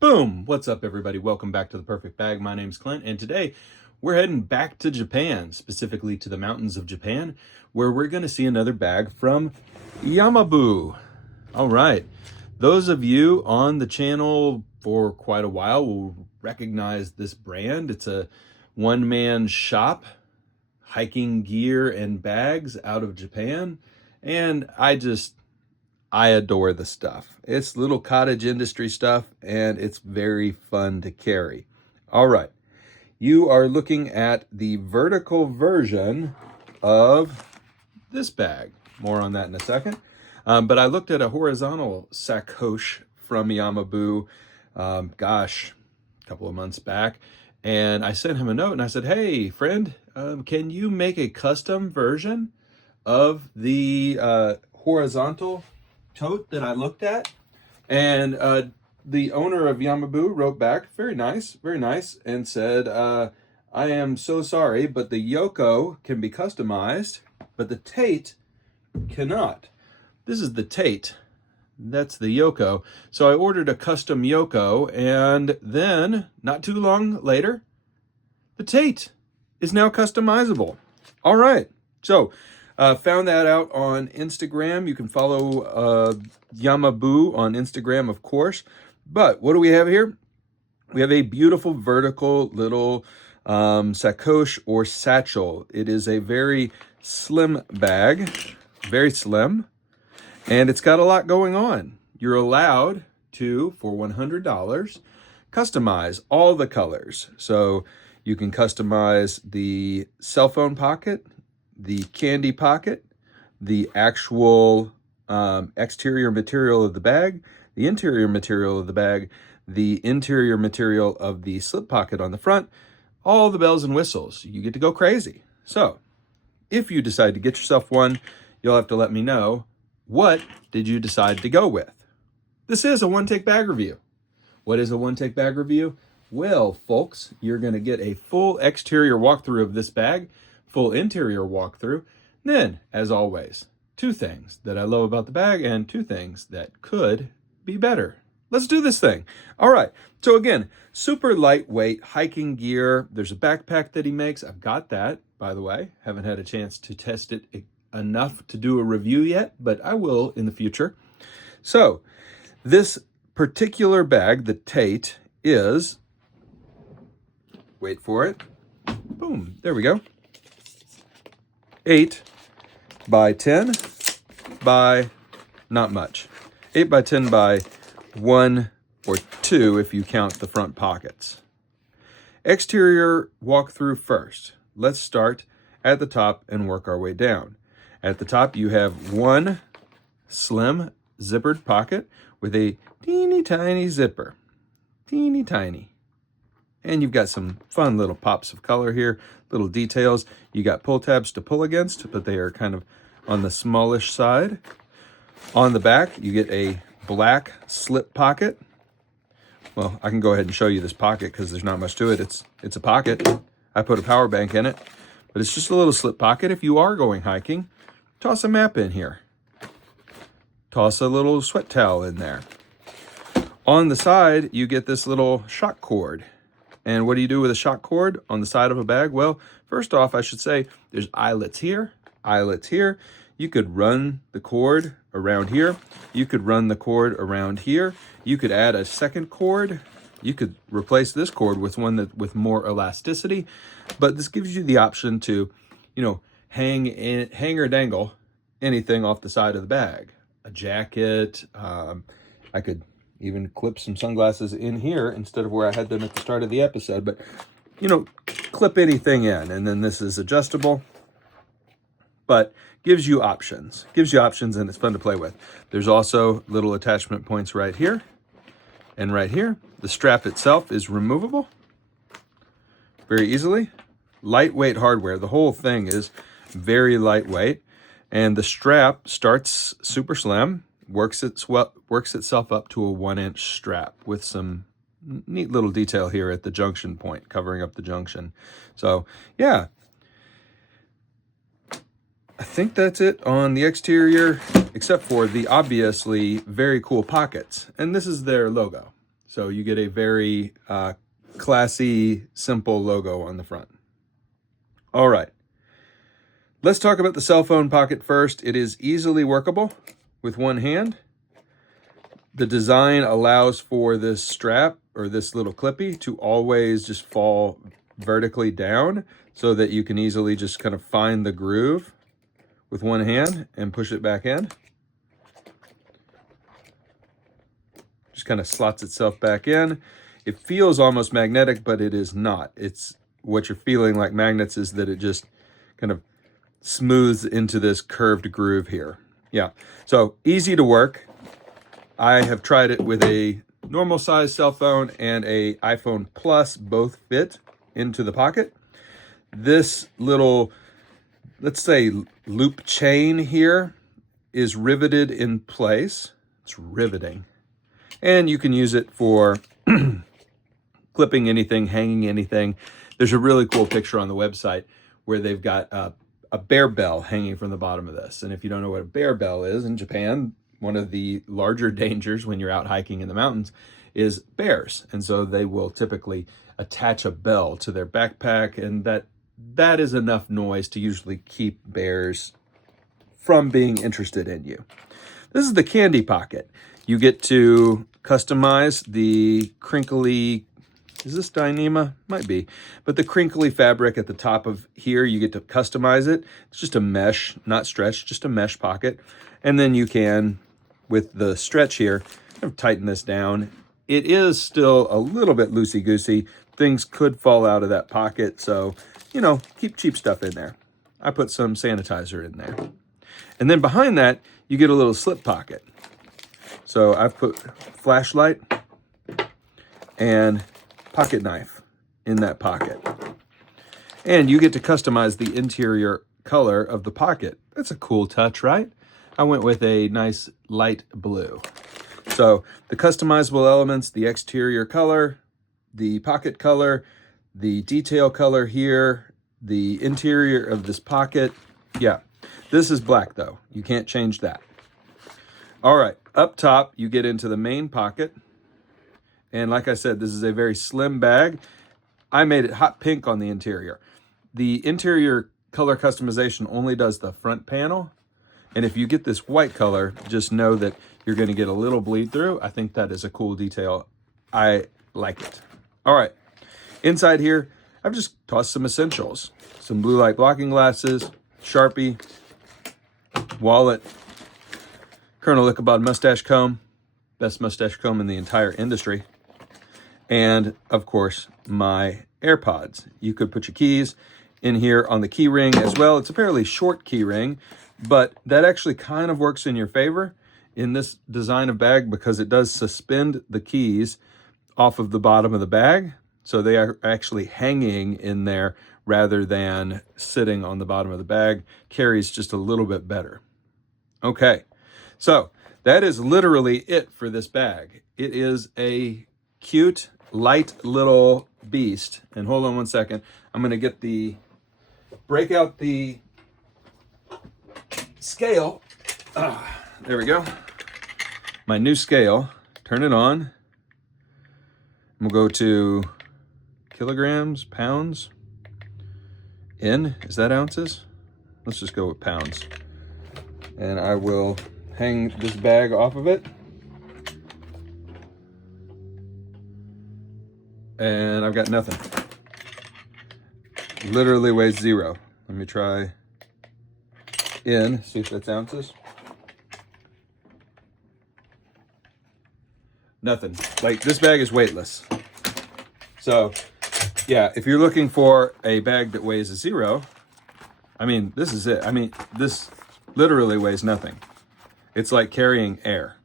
Boom! What's up, everybody? Welcome back to The Perfect Bag. My name's Clint, and today we're heading back to Japan, specifically to the mountains of Japan, where we're going to see another bag from Yamabu. All right. Those of you on the channel for quite a while will recognize this brand. It's a one-man shop, hiking gear and bags out of Japan, and I adore the stuff. It's little cottage industry stuff, and it's very fun to carry. All right, you are looking at the vertical version of this bag. More on that in a second. But I looked at a horizontal sacoche from Yamabu, a couple of months back, and I sent him a note and I said, hey, friend, can you make a custom version of the horizontal tote that I looked at? And the owner of Yamabu wrote back, very nice, and said, I am so sorry, but the Yoko can be customized, but the Tate cannot. This is the Tate. That's the Yoko. So I ordered a custom Yoko, and then, not too long later, the Tate is now customizable. All right. So found that out on Instagram. You can follow Yamabu on Instagram, of course. But what do we have here? We have a beautiful vertical little sacoche or satchel. It is a very slim bag, very slim, and it's got a lot going on. You're allowed to, for $100, customize all the colors. So you can customize the cell phone pocket, the candy pocket, the actual exterior material of the bag, the interior material of the bag, the interior material of the slip pocket on the front, all the bells and whistles. You get to go crazy. So if you decide to get yourself one, you'll have to let me know, what did you decide to go with? This is a one-take bag review. What is a one-take bag review? Well, folks, you're going to get a full exterior walkthrough of this bag, full interior walkthrough. Then, as always, two things that I love about the bag and two things that could be better. Let's do this thing. All right. So again, super lightweight hiking gear. There's a backpack that he makes. I've got that, by the way. Haven't had a chance to test it enough to do a review yet, but I will in the future. So this particular bag, the Tate, is, wait for it. Boom. There we go. 8 by 10 by not much. 8 by 10 by 1 or 2 if you count the front pockets. Exterior walkthrough first. Let's start at the top and work our way down. At the top you have one slim zippered pocket with a teeny tiny zipper. Teeny tiny. And you've got some fun little pops of color here, little details. You got pull tabs to pull against, but they are kind of on the smallish side. On the back, you get a black slip pocket. Well, I can go ahead and show you this pocket because there's not much to it. It's a pocket. I put a power bank in it, but it's just a little slip pocket. If you are going hiking, toss a map in here. Toss a little sweat towel in there. On the side, you get this little shock cord. And what do you do with a shock cord on the side of a bag? Well, first off, I should say there's eyelets here, eyelets here. You could run the cord around here. You could run the cord around here. You could add a second cord. You could replace this cord with one that with more elasticity. But this gives you the option to, hang or dangle anything off the side of the bag. A jacket. I could even clip some sunglasses in here instead of where I had them at the start of the episode. But, clip anything in. And then this is adjustable. But gives you options. Gives you options, and it's fun to play with. There's also little attachment points right here and right here. The strap itself is removable very easily. Lightweight hardware. The whole thing is very lightweight. And the strap starts super slim. Works itself up to a 1-inch strap with some neat little detail here at the junction point, covering up the junction. So, yeah. I think that's it on the exterior, except for the obviously very cool pockets. And this is their logo. So you get a very classy, simple logo on the front. All right. Let's talk about the cell phone pocket first. It is easily workable with one hand. The design allows for this strap or this little clippy to always just fall vertically down so that you can easily just kind of find the groove with one hand and push it back in. Just kind of slots itself back in. It feels almost magnetic, but it is not. It's what you're feeling like magnets is that it just kind of smooths into this curved groove here. Yeah, so easy to work. I have tried it with a normal size cell phone and a iPhone Plus, both fit into the pocket. This little, let's say, loop chain here is riveted in place. It's riveting. And you can use it for clipping anything, hanging anything. There's a really cool picture on the website where they've got a bear bell hanging from the bottom of this. And if you don't know what a bear bell is, in Japan, one of the larger dangers when you're out hiking in the mountains is bears. And so they will typically attach a bell to their backpack, and that is enough noise to usually keep bears from being interested in you. This is the candy pocket. You get to customize the crinkly, is this Dyneema? Might be. But the crinkly fabric at the top of here, you get to customize it. It's just a mesh, not stretch, just a mesh pocket. And then you can, with the stretch here, kind of tighten this down. It is still a little bit loosey-goosey. Things could fall out of that pocket, so, you know, keep cheap stuff in there. I put some sanitizer in there. And then behind that, you get a little slip pocket. So I've put flashlight and pocket knife in that pocket. And you get to customize the interior color of the pocket. That's a cool touch, right? I went with a nice light blue. So the customizable elements, the exterior color, the pocket color, the detail color here, the interior of this pocket. Yeah, this is black though. You can't change that. All right, up top, you get into the main pocket. And like I said, this is a very slim bag. I made it hot pink on the interior. The interior color customization only does the front panel. And if you get this white color, just know that you're going to get a little bleed through. I think that is a cool detail. I like it. All right, inside here, I've just tossed some essentials. Some blue light blocking glasses, Sharpie, wallet, Colonel Ichabod mustache comb, best mustache comb in the entire industry. And of course, my AirPods. You could put your keys in here on the key ring as well. It's a fairly short key ring, but that actually kind of works in your favor in this design of bag because it does suspend the keys off of the bottom of the bag. So they are actually hanging in there rather than sitting on the bottom of the bag. Carries just a little bit better. Okay, so that is literally it for this bag. It is a cute, light little beast. And hold on one second. I'm going to break out the scale. There we go. My new scale. Turn it on. We'll go to kilograms, pounds. Is that ounces? Let's just go with pounds. And I will hang this bag off of it. And I've got nothing. Literally weighs 0. Let me try see if that's ounces. Nothing. Like, this bag is weightless. So, yeah, if you're looking for a bag that weighs 0, I mean, this is it. I mean, this literally weighs nothing. It's like carrying air.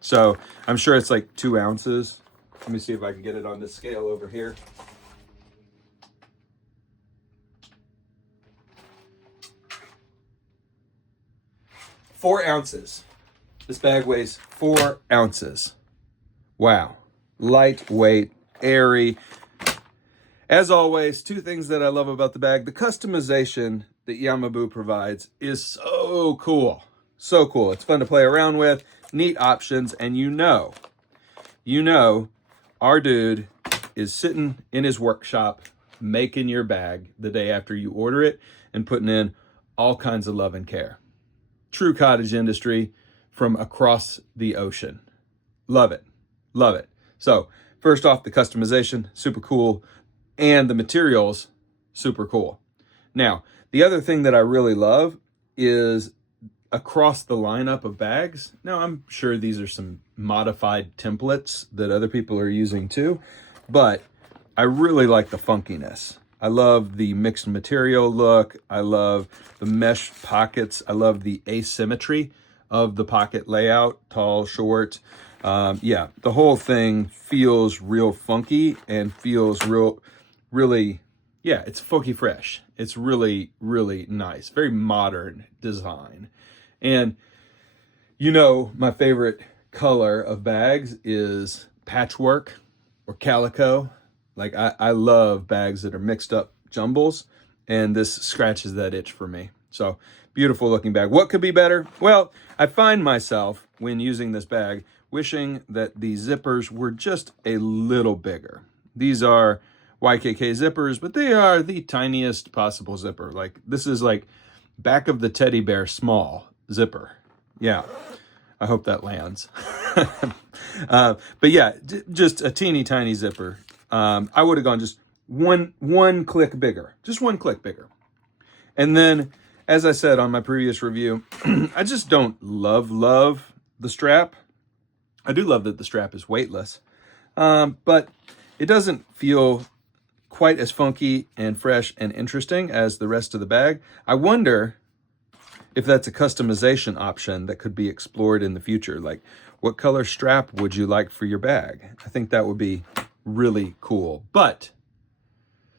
So, I'm sure it's like 2 ounces. Let me see if I can get it on this scale over here. Four ounces. This bag weighs 4 ounces. Wow. Lightweight, airy. As always, 2 things that I love about the bag. The customization that Yamaboo provides is so cool. So cool. It's fun to play around with. Neat options. And you know, our dude is sitting in his workshop making your bag the day after you order it and putting in all kinds of love and care. True cottage industry from across the ocean. Love it. Love it. So first off, the customization, super cool. And the materials, super cool. Now, the other thing that I really love is across the lineup of bags. Now, I'm sure these are some modified templates that other people are using too, but I really like the funkiness. I love the mixed material look. I love the mesh pockets. I love the asymmetry of the pocket layout, tall, short. Yeah, the whole thing feels real funky and feels really, yeah, it's funky fresh. It's really, really nice. Very modern design. And you know, my favorite color of bags is patchwork or calico. Like I love bags that are mixed up jumbles, and this scratches that itch for me. So beautiful looking bag. What could be better? Well, I find myself when using this bag wishing that the zippers were just a little bigger. These are YKK zippers, but they are the tiniest possible zipper. Like this is like back of the teddy bear small zipper. Yeah, I hope that lands. But yeah, just a teeny tiny zipper. I would have gone just one click bigger, just one click bigger. And then, as I said on my previous review, I just don't love the strap. I do love that the strap is weightless, but it doesn't feel quite as funky and fresh and interesting as the rest of the bag. I wonder if that's a customization option that could be explored in the future. Like, what color strap would you like for your bag? I think that would be really cool. But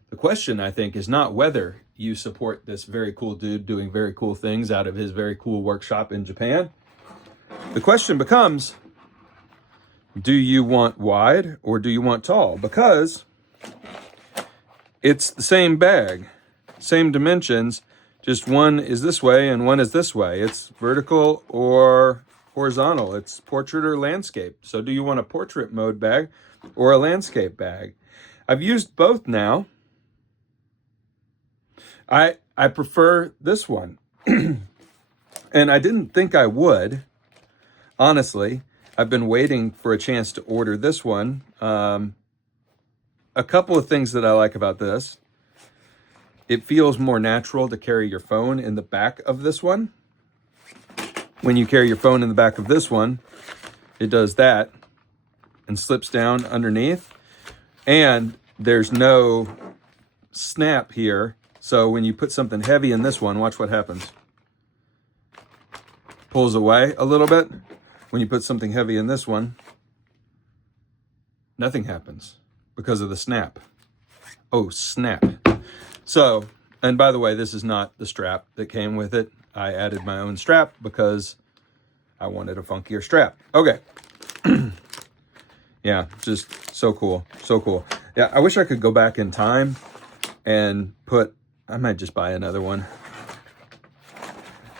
the question, I think, is not whether you support this very cool dude doing very cool things out of his very cool workshop in Japan. The question becomes, do you want wide or do you want tall? Because it's the same bag, same dimensions, just one is this way and one is this way. It's vertical or horizontal. It's portrait or landscape. So do you want a portrait mode bag or a landscape bag? I've used both now. I prefer this one. And I didn't think I would, honestly. I've been waiting for a chance to order this one. A couple of things that I like about this. It feels more natural to carry your phone in the back of this one. When you carry your phone in the back of this one, it does that and slips down underneath. And there's no snap here. So when you put something heavy in this one, watch what happens. Pulls away a little bit. When you put something heavy in this one, nothing happens because of the snap. Oh, snap. So, and by the way, this is not the strap that came with it. I added my own strap because I wanted a funkier strap. Okay. Yeah, just so cool. So cool. Yeah, I wish I could go back in time and I might just buy another one.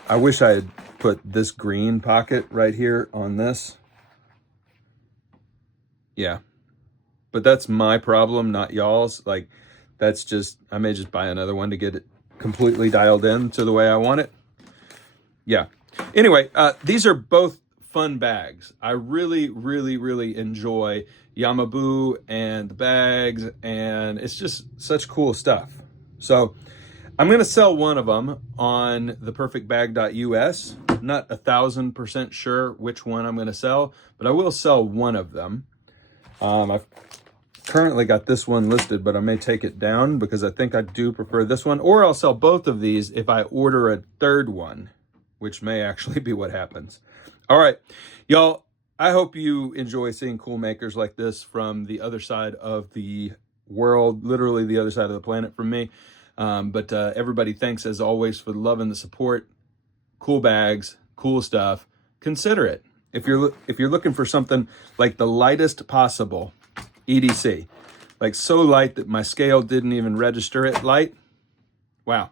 I wish I had put this green pocket right here on this. Yeah. But that's my problem, not y'all's. Like, that's just, I may just buy another one to get it completely dialed in to the way I want it. Yeah. Anyway, these are both fun bags. I really, really, really enjoy Yamaboo and the bags, and it's just such cool stuff. So I'm going to sell one of them on theperfectbag.us. I'm not 1,000% sure which one I'm going to sell, but I will sell one of them. I've currently got this one listed, but I may take it down because I think I do prefer this one, or I'll sell both of these if I order a third one, which may actually be what happens. All right, y'all, I hope you enjoy seeing cool makers like this from the other side of the world, literally the other side of the planet from me. But everybody, thanks as always for the love and the support. Cool bags, cool stuff. Consider it. If you're looking for something like the lightest possible EDC, like so light that my scale didn't even register it light. Wow,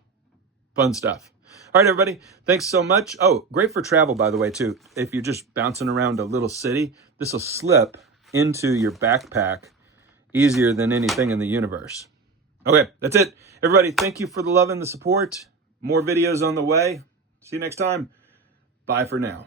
fun stuff. All right, everybody, thanks so much. Oh, great for travel, by the way, too. If you're just bouncing around a little city, this will slip into your backpack easier than anything in the universe. Okay, that's it. Everybody, thank you for the love and the support. More videos on the way. See you next time. Bye for now.